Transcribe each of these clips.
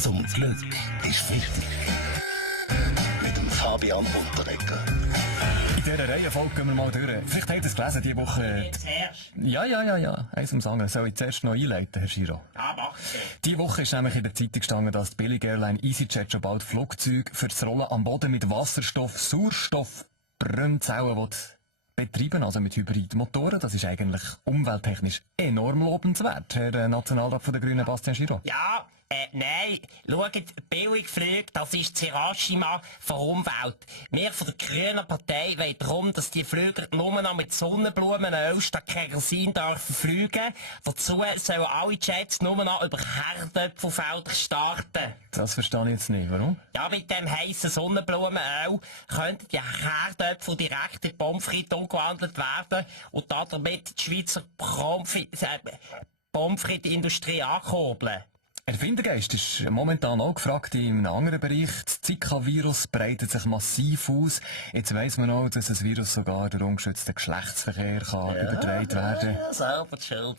Zum Glück ist Freitag. Mit dem Fabian Unterreger. In dieser Reihenfolge gehen wir mal durch. Vielleicht habt ihr es gelesen, diese Woche. Ja. Eins am Sagen. Soll ich zuerst noch einleiten, Herr Giro? Ja, mach. Diese Woche ist nämlich in der Zeitung gestanden, dass die Billig-Airline EasyJet schon bald Flugzeuge für das Rollen am Boden mit Wasserstoff, Sauerstoff, Brennzellen betreiben, also mit Hybridmotoren. Das ist eigentlich umwelttechnisch enorm lobenswert, Herr Nationalrat von der Grünen, Bastian Giro. Ja, nein. Schaut, Billigflüge, das ist das Hiroshima von Umwelt. Wir von der Grünen Partei wollen darum, dass die Flüger nur noch mit Sonnenblumenöl statt Kerosin dürfen fliegen. Dazu sollen alle Jets nur noch über Herdöpfelfelder starten. Das verstehe ich jetzt nicht. Warum? Ja, mit dem heissen Sonnenblumenöl könnten die Herdöpfel direkt in Pommes frites umgewandelt werden und damit die Schweizer Pommes frites Industrie ankurbeln. Erfindergeist ist momentan auch gefragt in einem anderen Bereich. Das Zika-Virus breitet sich massiv aus. Jetzt weiss man auch, dass das Virus sogar durch ungeschützten Geschlechtsverkehr übertragen werden kann. Selber schuld.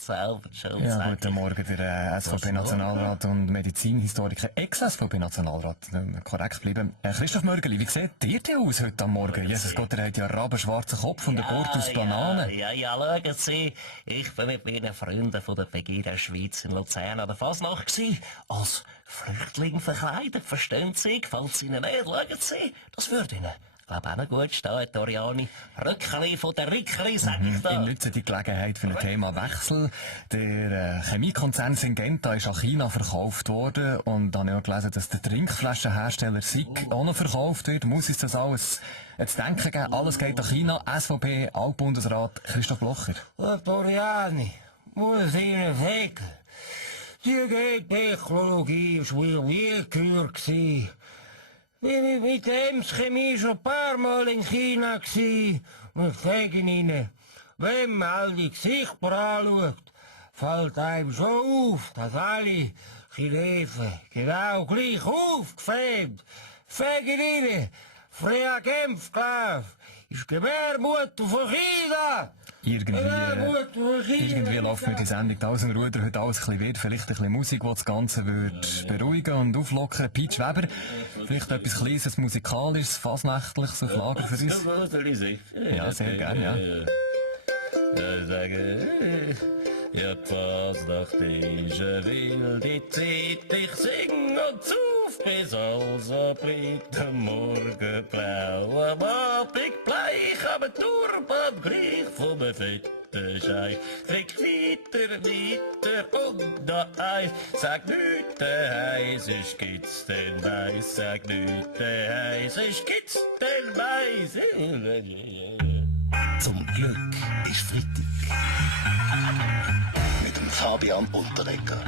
Ja, guten Morgen, der SVP-Nationalrat und Medizinhistoriker, Ex-SVP-Nationalrat, korrekt bleiben. Christoph Mörgeli, wie sieht ihr denn aus heute am Morgen? Jesus Gott, der hat ja einen rabenschwarzen Kopf und einen Bord aus Bananen. Ja, schauen Sie, ich bin mit meinen Freunden von der Pegida Schweiz in Luzern an der Fasnacht gewesen. Als Flüchtling verkleidet, verstehen Sie? Gefällt es Ihnen nicht? Schauen Sie, das würde Ihnen, glaube auch noch gut stehen, Doriani. Rückli von der Rückli, sag ich da. Ich nutze die Gelegenheit für ein Themawechsel. Der Chemiekonzern Syngenta ist an China verkauft worden und dann habe ich auch gelesen, dass der Trinkflaschenhersteller SIG auch noch verkauft wird. Muss uns das alles zu denken geben? Alles geht an China. SVP, Altbundesrat Christoph Blocher. Doriani, muss Ihnen sagen, die Gentechnologie war willkür gewesen. Mit dem Chemie schon ein paar Mal in China gewesen. Und ich sage Ihnen, wenn man all die Gesichter anschaut, fällt einem schon auf, dass alle Chinesen genau gleich aufgefärbt. Sage Ihnen, Freya Kempfglav ist Gebärmutter von China. Irgendwie läuft mir die Sendung 1000 Ruder heute alles ein bisschen wird. Vielleicht ein bisschen Musik, die das Ganze wird beruhigen und auflockern. Peach Weber, vielleicht etwas Kleines, Musikalisches, Fasnächtliches auf Lager für uns? Ja, sehr gerne, ja. Ja, die Fasnacht ist eine wilde Zeit, ich sing und zuf bis also bleibt am Morgen blau, am Abend bleich, aber Turban gleich vom fetten Scheich. Trink weiter und da Eis, sag nicht heiß, ist gibt's den Mais, sag nicht heiß, ist gibt's den Mais. Zum Glück ist Freitag. Mit dem Fabian Unterreger.